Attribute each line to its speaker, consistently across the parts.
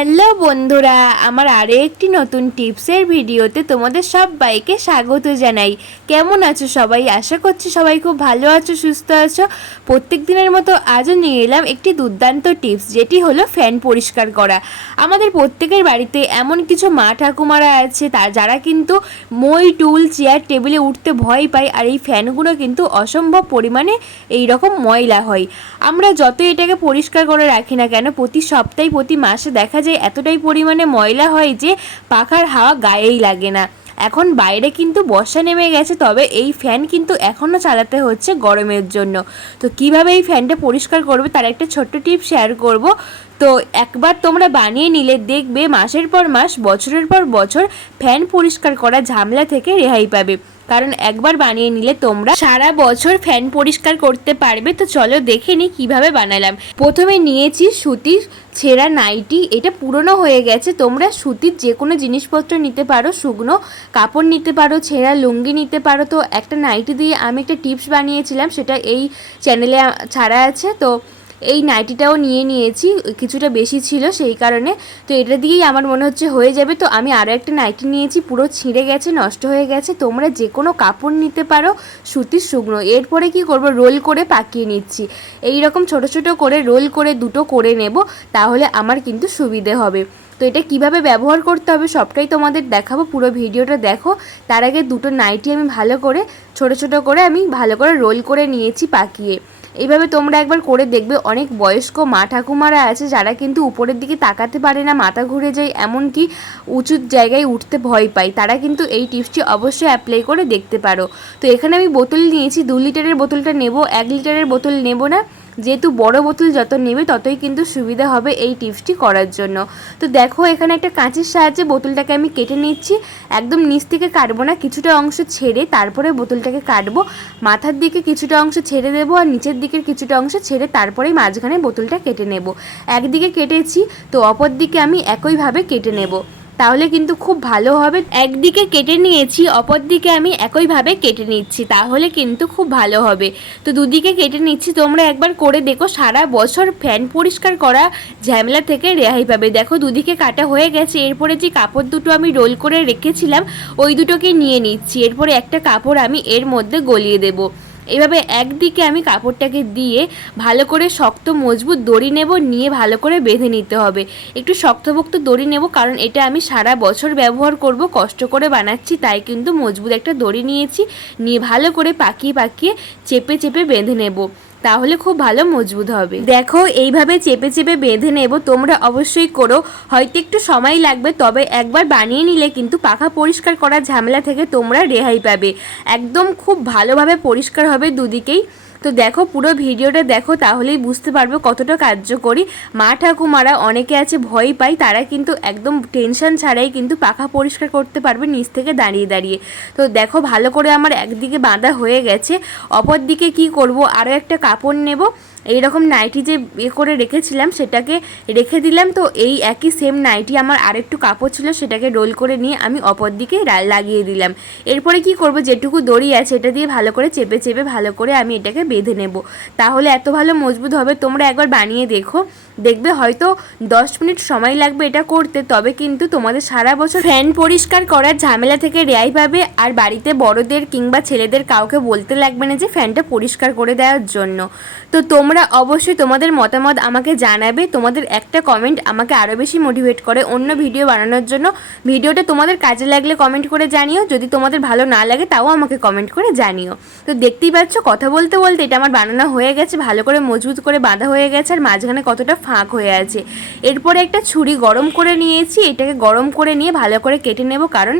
Speaker 1: Hello বন্ধুরা, আমার আরও একটি নতুন টিপসের ভিডিওতে তোমাদের সবাইকে স্বাগত জানাই। কেমন আছো সবাই? আশা করছি সবাই খুব ভালো আছো, সুস্থ আছো। প্রত্যেক দিনের মতো আজও নিয়ে এলাম একটি দুর্দান্ত টিপস, যেটি হলো ফ্যান পরিষ্কার করা। আমাদের প্রত্যেকের বাড়িতে এমন কিছু মা ঠাকুমারা আছে, তা যারা কিন্তু মই, টুল, চেয়ার, টেবিলে উঠতে ভয় পায়, আর এই ফ্যানগুলো কিন্তু অসম্ভব পরিমাণে এই রকম ময়লা হয়। আমরা যত এটাকে পরিষ্কার করে রাখি না কেন, প্রতি সপ্তাহে, প্রতি মাসে দেখা যায় এতটাই পরিমাণে ময়লা হয় যে পাখার হাওয়া গায়েই লাগে না। এখন বাইরে কিন্তু বর্ষা নেমে গেছে, তবে এই ফ্যান কিন্তু এখনও চালাতে হচ্ছে গরমের জন্য। তো কীভাবে এই ফ্যানটা পরিষ্কার করবে, তার একটা ছোট্ট টিপ শেয়ার করব। তো একবার তোমরা বানিয়ে নিলে দেখবে মাসের পর মাস, বছরের পর বছর ফ্যান পরিষ্কার করা ঝামেলা থেকে রেহাই পাবে। কারণ একবার বানিয়ে নিলে তোমরা সারা বছর ফ্যান পরিষ্কার করতে পারবে। তো চলো দেখে নি কীভাবে বানালাম। প্রথমে নিয়েছি সুতির ছেঁড়া নাইটি। এটা পুরনো হয়ে গেছে। তোমরা সুতির যে কোনো জিনিসপত্র নিতে পারো, শুকনো কাপড় নিতে পারো, ছেঁড়া লুঙ্গি নিতে পারো। তো একটা নাইটি দিয়ে আমি একটা টিপস বানিয়েছিলাম, সেটা এই চ্যানেলে ছাড়া আছে। তো এই নাইটিটাও নিয়ে নিয়েছি, কিছুটা বেশি ছিল সেই কারণে। তো এটা দিয়েই আমার মনে হচ্ছে হয়ে যাবে। তো আমি আরও একটা নাইটি নিয়েছি, পুরো ছিঁড়ে গেছে, নষ্ট হয়ে গেছে। তোমরা যে কোনো কাপড় নিতে পারো, সুতির শুকনো। এরপরে কি করব? রোল করে পাকিয়ে নিচ্ছি। এই রকম ছোট ছোট করে রোল করে দুটো করে নেব, তাহলে আমার কিন্তু সুবিধে হবে। তো এটা কীভাবে ব্যবহার করতে হবে সবটাই তোমাদের দেখাবো, পুরো ভিডিওটা দেখো। তার আগে দুটো নাইটি আমি ভালো করে, ছোট ছোট করে আমি ভালো করে রোল করে নিয়েছি পাকিয়ে। এইভাবে তোমরা একবার করে দেখবে। অনেক বয়স্ক মা ঠাকুমারা আছে যারা কিন্তু উপরের দিকে তাকাতে পারে না, মাথা ঘুরে যায়, এমনকি উঁচু জায়গায় উঠতে ভয় পায়। তারা কিন্তু এই টিপসটি অবশ্যই অ্যাপ্লাই করে দেখতে পারো। তো এখানে আমি বোতল নিয়েছি, দু লিটারের বোতলটা নেব, এক লিটারের বোতল নেব না। যেহেতু বড় বোতল যত নেবে ততই কিন্তু সুবিধা হবে এই টিপসটি করার জন্য। তো দেখো এখানে একটা কাঁচের সাহায্যে বোতলটাকে আমি কেটে নিচ্ছি। একদম নিচ থেকে কাটবো না, কিছুটা অংশ ছেড়ে তারপরে বোতলটাকে কাটবো। মাথার দিকে কিছুটা অংশ ছেড়ে দেবো আর নিচের দিকের কিছুটা অংশ ছেড়ে তারপরেই মাঝখানে বোতলটা কেটে নেব। একদিকে কেটেছি, তো অপর দিকে আমি একইভাবে কেটে নেব। তাহলে কিন্তু খুব ভালো হবে। একদিকে কেটে নিয়েছি অপর দিকে আমি একইভাবে কেটে নিচ্ছি, তাহলে কিন্তু খুব ভালো হবে। তো দুদিকে কেটে নিচ্ছি, তোমরা একবার করে দেখো, সারা বছর ফ্যান পরিষ্কার করা ঝামেলা থেকে রেহাই পাবে। দেখো, দুদিকে কাটা হয়ে গেছে, এরপরে যে কাপড় দুটো আমি রোল করে রেখেছিলাম, ওই দুটোকে নিয়ে নিচ্ছি, এরপরে একটা কাপড় আমি এর মধ্যে গলিয়ে দেবো। এভাবে একদিকে আমি কাপড়টাকে দিয়ে ভালো করে শক্ত, মজবুত দড়ি নেব, নিয়ে ভালো করে বেঁধে নিতে হবে। একটু শক্তভক্ত দড়ি নেব, কারণ এটা আমি সারা বছর ব্যবহার করব, কষ্ট করে বানাচ্ছি, তাই কিন্তু মজবুত একটা দড়ি নিয়েছি, নিয়ে ভালো করে পাকিয়ে পাকিয়ে চেপে চেপে বেঁধে নেব। তাহলে খুব ভালো মজবুত হবে। দেখো, এইভাবে চেপে চেপে বেঁধে নেব, তোমরা অবশ্যই করো। হয়তো একটু সময় লাগবে, তবে একবার বানিয়ে নিলে কিন্তু পাখা পরিষ্কার করার ঝামেলা থেকে তোমরা রেহাই পাবে। একদম খুব ভালোভাবে পরিষ্কার হবে দুদিকেই। তো দেখো পুরো ভিডিওটা দেখো, তাহলেই বুঝতে পারবে কতটা কার্যকরী। মা ঠাকুমারা অনেকে আছে, ভয় পায়, তারা কিন্তু একদম টেনশন ছাড়াই কিন্তু পাখা পরিষ্কার করতে পারবে নিচ থেকে দাঁড়িয়ে দাঁড়িয়ে। তো দেখো ভালো করে আমার একদিকে বাঁধা হয়ে গেছে। অপর দিকে কি করব? আরও একটা কাপড় নেব। এইরকম নাইটি যে ইয়ে করে রেখেছিলাম, সেটাকে রেখে দিলাম। তো এই একই সেম নাইটি আমার আরেকটু কাপড় ছিল, সেটাকে রোল করে নিয়ে আমি অপর দিকে লাগিয়ে দিলাম। এরপরে কি করব? যেটুকু দড়ি আছে, এটা দিয়ে ভালো করে চেপে চেপে ভালো করে আমি এটাকে বেঁধে নেব। তাহলে এত ভালো মজবুত হবে, তোমরা একবার বানিয়ে দেখো। দেখবে হয়তো দশ মিনিট সময় লাগবে এটা করতে, তবে কিন্তু তোমাদের সারা বছর ফ্যান পরিষ্কার করার ঝামেলা থেকে রেয়াই পাবে। আর বাড়িতে বড়দের কিংবা ছেলেদের কাউকে বলতে লাগবে না যে ফ্যানটা পরিষ্কার করে দেওয়ার জন্য। তো তোমরা অবশ্যই তোমাদের মতামত আমাকে জানাবে। তোমাদের একটা কমেন্ট আমাকে আরও বেশি মোটিভেট করে অন্য ভিডিও বানানোর জন্য। ভিডিওটা তোমাদের কাজে লাগলে কমেন্ট করে জানিও। যদি তোমাদের ভালো না লাগে তাও আমাকে কমেন্ট করে জানিও। তো দেখতেই পাচ্ছ, কথা বলতে বলতে এটা আমার বানানো হয়ে গেছে। ভালো করে মজবুত করে বাঁধা হয়ে গেছে। আর মাঝখানে কতটা ফাঁক হয়ে আছে। এরপরে একটা ছুরি গরম করে নিয়েছি, এটাকে গরম করে নিয়ে ভালো করে কেটে নেব কারণ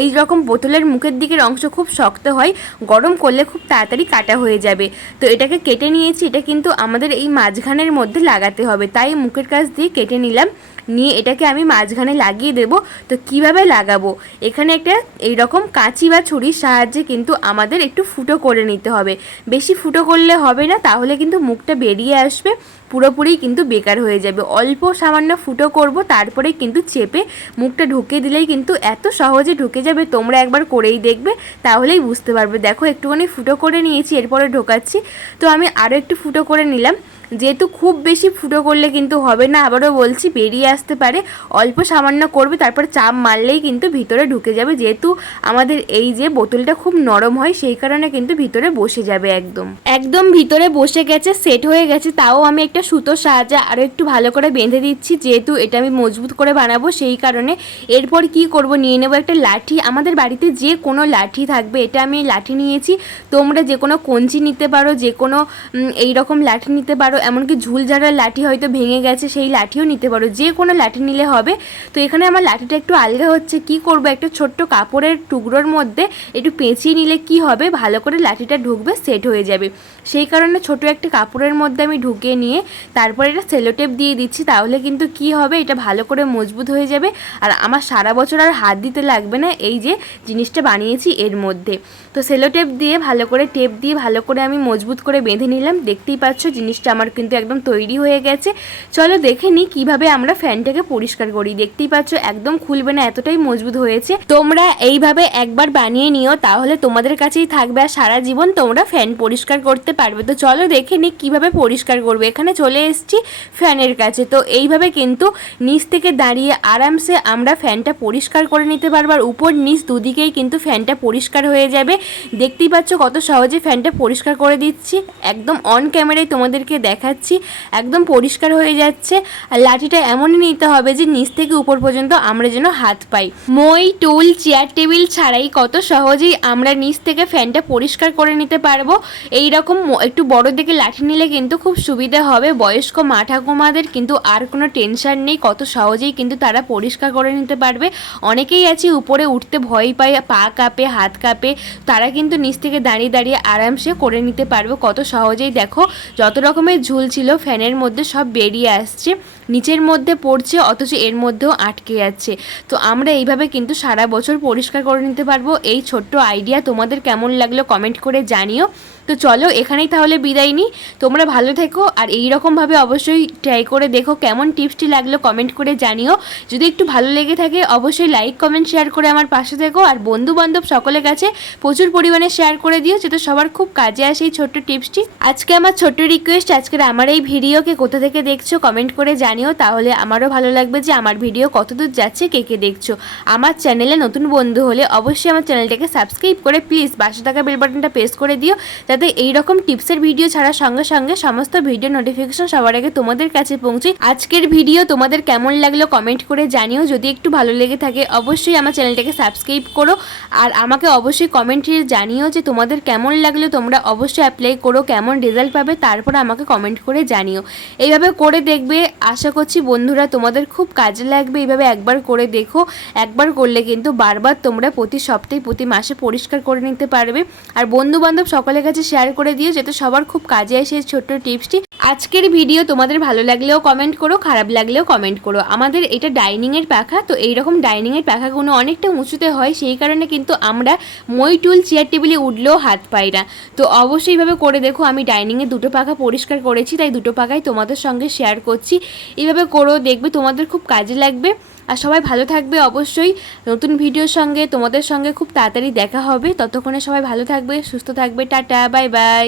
Speaker 1: এই রকম বোতলের মুখের দিকের অংশ খুব শক্ত হয়, গরম করলে খুব তাড়াতাড়ি কাটা হয়ে যাবে। তো এটাকে কেটে নিয়েছি, এটা কিন্তু আমাদের এই মাঝখানের মধ্যে লাগাতে হবে, তাই মুখের কাছ দিয়ে কেটে নিলাম। নিয়ে এটাকে আমি মাঝখানে লাগিয়ে দেব। তো কীভাবে লাগাবো? এখানে একটা এই রকম কাঁচি বা ছুরির সাহায্যে কিন্তু আমাদের একটু ফুটো করে নিতে হবে। বেশি ফুটো করলে হবে না, তাহলে কিন্তু মুখটা বেরিয়ে আসবে, পুরোপুরি কিন্তু বেকার হয়ে যাবে। অল্প সামান্য ফুটো করব, তারপরে কিন্তু চেপে মুখটা ঢুকে দিলেই কিন্তু এত সহজে ঢুকে যাবে, তোমরা একবার করেই দেখবে, তাহলেই বুঝতে পারবে। দেখো, একটুখানি ফুটো করে নিয়েছি, এরপরে ঢোকাচ্ছি। তো আমি আরও একটু ফুটো করে নিলাম। যেহেতু খুব বেশি ফুটো করলে কিন্তু হবে না আবারও বলছি বেরিয়ে আসতে পারে অল্প সামান্য করবে তারপর চাপ মারলেই কিন্তু ভিতরে ঢুকে যাবে যেহেতু আমাদের এই যে বোতলটা খুব নরম হয় সেই কারণে কিন্তু ভিতরে বসে যাবে একদম। একদম ভিতরে বসে গেছে সেট হয়ে গেছে তাও আমি একটা সুতোর সাহায্যে আরও একটু ভালো করে বেঁধে দিচ্ছি যেহেতু এটা আমি মজবুত করে বানাবো সেই কারণে। এরপর কি করব নিয়ে নেব একটা লাঠি আমাদের বাড়িতে যে কোনো লাঠি থাকবে এটা আমি লাঠি নিয়েছি তোমরা যে কোনো কঞ্চি নিতে পারো যে কোনো উম, এই রকম লাঠি নিতে পারো এমনকি ঝুল ঝুলঝাড়ার লাঠি হয়তো ভেঙে গেছে, সেই লাঠিও নিতে পারো। যে কোনো লাঠি নিলে হবে। তো এখানে আমার লাঠিটা একটু আলগা হচ্ছে। কি করব? একটা ছোট্ট কাপড়ের টুকরোর মধ্যে একটু পেঁচিয়ে নিলে কি হবে? ভালো করে লাঠিটা ঢুকবে, সেট হয়ে যাবে। সেই কারণে ছোট একটা কাপড়ের মধ্যে আমি ঢুকিয়ে নিয়ে তারপরে এটা সেলোটেপ দিয়ে দিচ্ছি। তাহলে কিন্তু কি হবে? এটা ভালো করে মজবুত হয়ে যাবে। আর আমার সারা বছর আর হাত দিতে লাগবে না। এই যে জিনিসটা বানিয়েছি এর মধ্যে। তো সেলো টেপ দিয়ে ভালো করে টেপ দিয়ে ভালো করে আমি মজবুত করে বেঁধে নিলাম। দেখতেই পাচ্ছ জিনিসটা আমার কিন্তু একদম তৈরি হয়ে গেছে। চলো দেখে নিই কীভাবে আমরা ফ্যানটাকে পরিষ্কার করি। দেখতেই পাচ্ছ একদম খুলবে না, এতটাই মজবুত হয়েছে। তোমরা এইভাবে একবার বানিয়ে নিও, তাহলে তোমাদের কাছেই থাকবে আর সারা জীবন তোমরা ফ্যান পরিষ্কার করতে পারবে। তো চলো দেখে নিই কীভাবে পরিষ্কার করবে। এখানে চলে এসেছি ফ্যানের কাছে। তো এইভাবে কিন্তু নিচ থেকে দাঁড়িয়ে আরামসে আমরা ফ্যানটা পরিষ্কার করে নিতে পারব। আর উপর, নিচ দুদিকেই কিন্তু ফ্যানটা পরিষ্কার হয়ে যাবে। দেখতেই পাচ্ছ কত সহজে ফ্যানটা পরিষ্কার করে দিচ্ছি। একদম অন ক্যামেরায় তোমাদেরকে দেখাচ্ছি। একদম পরিষ্কার হয়ে যাচ্ছে। আর লাঠিটা এমনই নিতে হবে যে নিচ থেকে উপর পর্যন্ত আমরা যেন হাত পাই। মই, টুল, চেয়ার, টেবিল ছাড়াই কত সহজেই আমরা নিচ থেকে ফ্যানটা পরিষ্কার করে নিতে পারব। এই রকম একটু বড় দিকে লাঠি নিলে কিন্তু খুব সুবিধা হবে। বয়স্ক মা ঠাকুমাদের কিন্তু আর কোনো টেনশন নেই। কত সহজেই কিন্তু তারা পরিষ্কার করে নিতে পারবে। অনেকেই আছে, উপরে উঠতে ভয় পায়, পা কাঁপে, হাত কাঁপে। তারা কিন্তু নিচ থেকে দাঁড়িয়ে দাঁড়িয়ে আরামসে করে নিতে পারবে। কত সহজেই দেখো, যত রকমের ঝুল ছিল, ফ্যানের মধ্যে সব বেরিয়ে আসছে, নিচের মধ্যে পড়ছে, অথচ এর মধ্যেও আটকে যাচ্ছে তো আমরা এইভাবে কিন্তু সারা বছর পরিষ্কার করে নিতে পারব। এই ছোট্ট আইডিয়া তোমাদের কেমন লাগল কমেন্ট করে জানিও। তো চলো, এখানেই তাহলে বিদায় নিই। তোমরা ভালো থেকো, আর এই রকমভাবে অবশ্যই ট্রাই করে দেখো কেমন টিপসটি লাগল কমেন্ট করে জানিও। যদি একটু ভালো লেগে থাকে, অবশ্যই লাইক কমেন্ট শেয়ার করে আমার পাশে থেকো। আর বন্ধু বান্ধব সকলের কাছে প্রচুর পরিমাণে শেয়ার করে দিও, যাতে সবার খুব কাজে আসে এই ছোট্ট টিপসটি আজকে আমার ছোট্ট রিকোয়েস্ট আজকের আমার এই ভিডিওকে কোথা থেকে দেখছ কমেন্ট করে জানিও। তাহলে আমারও ভালো লাগবে যে আমার ভিডিও কতদূর যাচ্ছে, কে কে দেখছ। আমার চ্যানেলে নতুন বন্ধু হলে অবশ্যই আমার চ্যানেলটাকে সাবস্ক্রাইব করে প্লিজ পাশে থাকা বেল বাটনটা প্রেস করে দিও যাতে এই রকম টিপসের ভিডিও ছাড়ার সঙ্গে সঙ্গে সমস্ত ভিডিও নোটিফিকেশন সবার আগে তোমাদের কাছে পৌঁছে। আজকের ভিডিও তোমাদের কেমন লাগল কমেন্ট করে জানিও। যদি একটু ভালো লেগে থাকে, অবশ্যই আমার চ্যানেলটাকে সাবস্ক্রাইব করো। আর আমাকে অবশ্যই কমেন্টে জানিও যে তোমাদের কেমন লাগল, তোমরা অবশ্যই অ্যাপ্লাই করো, কেমন রেজাল্ট পাবে, তারপর আমাকে কমেন্ট করে জানিও। এইভাবে করে দেখবে, আশা করছি বন্ধুরা তোমাদের খুব কাজে লাগবে। এইভাবে একবার করে দেখো, একবার করলে কিন্তু বারবার তোমরা প্রতি সপ্তাহে, প্রতি মাসে পরিষ্কার করে নিতে পারবে। আর বন্ধু বান্ধব সকলের কাছে শেয়ার করে দিও যাতে সবার খুব কাজে আসে এই ছোট্ট টিপসটি আজকের ভিডিও তোমাদের ভালো লাগলেও কমেন্ট করো, খারাপ লাগলেও কমেন্ট করো। আমাদের এটা ডাইনিংয়ের পাখা, তো এইরকম ডাইনিংয়ের পাখাগুলো অনেকটা উঁচুতে হয়, সেই কারণে কিন্তু আমরা মই টুল চেয়ার টেবিলে উঠলেও হাত পাই না। তো অবশ্যই এইভাবে করে দেখো, আমি ডাইনিংয়ে দুটো পাখা পরিষ্কার করেছি, তাই দুটো পাখাই তোমাদের সঙ্গে শেয়ার করছি। এইভাবে করো, দেখবে তোমাদের খুব কাজে লাগবে। আর সবাই ভালো থাকবে অবশ্যই। নতুন ভিডিওর সঙ্গে তোমাদের সঙ্গে খুব তাড়াতাড়ি দেখা হবে। ততক্ষণে সবাই ভালো থাকবে, সুস্থ থাকবে। Tata bye bye